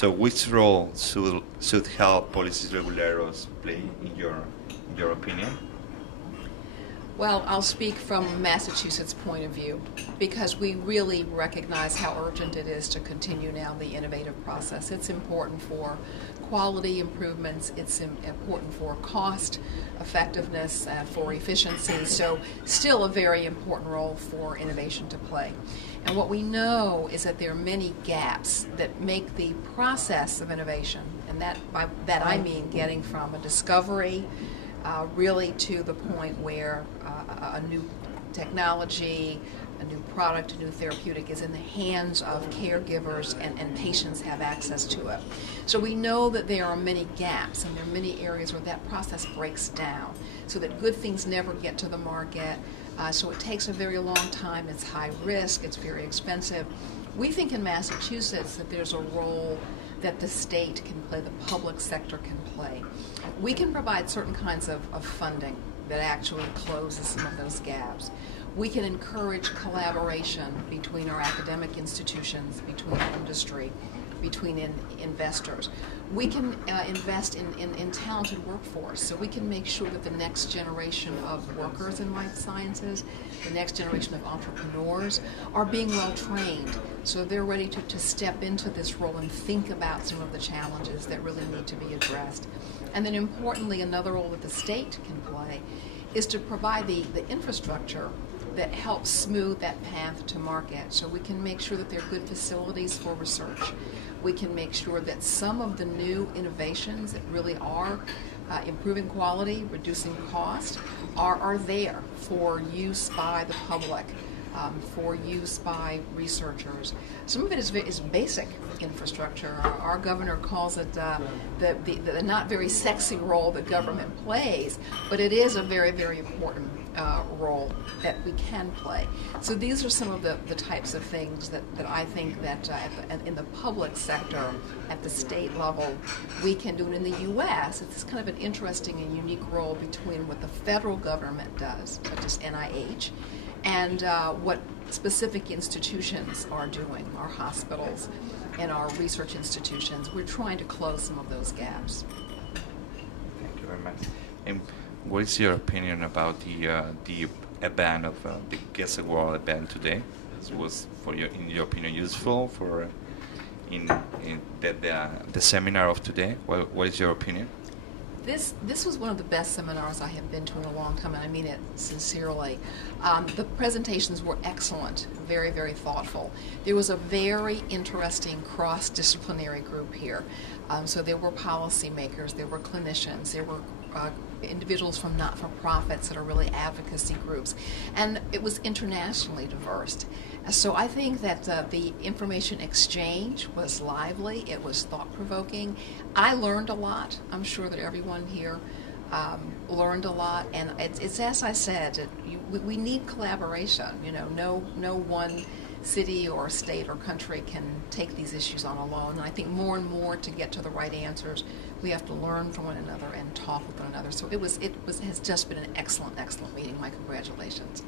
So which role should health policies regulators play in your opinion? Well, I'll speak from Massachusetts' point of view because we really recognize how urgent it is to continue now the innovative process. It's important for quality improvements, it's important for cost effectiveness, for efficiency, so still a very important role for innovation to play. And what we know is that there are many gaps that make the process of innovation, and by that I mean getting from a discovery really to the point where a new technology, a new product, a new therapeutic is in the hands of caregivers and patients have access to it. So we know that there are many gaps and there are many areas where that process breaks down so that good things never get to the market. So it takes a very long time, it's high risk, it's very expensive. We think in Massachusetts that there's a role that the state can play, the public sector can play. We can provide certain kinds of funding that actually closes some of those gaps. We can encourage collaboration between our academic institutions, between industry, between investors. We can invest in talented workforce, so we can make sure that the next generation of workers in life sciences, the next generation of entrepreneurs are being well trained, so they're ready to step into this role and think about some of the challenges that really need to be addressed. And then importantly, another role that the state can play is to provide the infrastructure that helps smooth that path to market. So we can make sure that there are good facilities for research. We can make sure that some of the new innovations that really are improving quality, reducing cost, are there for use by the public, for use by researchers. Some of it is basic infrastructure. Our governor calls it the not very sexy role that government plays, but it is a very, very important role that we can play. So these are some of the types of things that I think that in the public sector, at the state level, we can do. And in the U.S., it's kind of an interesting and unique role between what the federal government does, such as NIH, and what specific institutions are doing, our hospitals and our research institutions. We're trying to close some of those gaps. Thank you very much. And what is your opinion about the event of the Gesaworld event today? Was, in your opinion, useful for in the seminar of today? What is your opinion? This was one of the best seminars I have been to in a long time, and I mean it sincerely. The presentations were excellent, very, very thoughtful. There was a very interesting cross-disciplinary group here. So there were policymakers, there were clinicians, there were individuals from not-for-profits that are really advocacy groups, and it was internationally diverse. So I think that the information exchange was lively, it was thought-provoking. I learned a lot. I'm sure that everyone here learned a lot, and it's as I said, we need collaboration. You know, no one city or state or country can take these issues on alone. And I think more and more, to get to the right answers, we have to learn from one another and talk with one another. So it has just been an excellent, excellent meeting. My congratulations.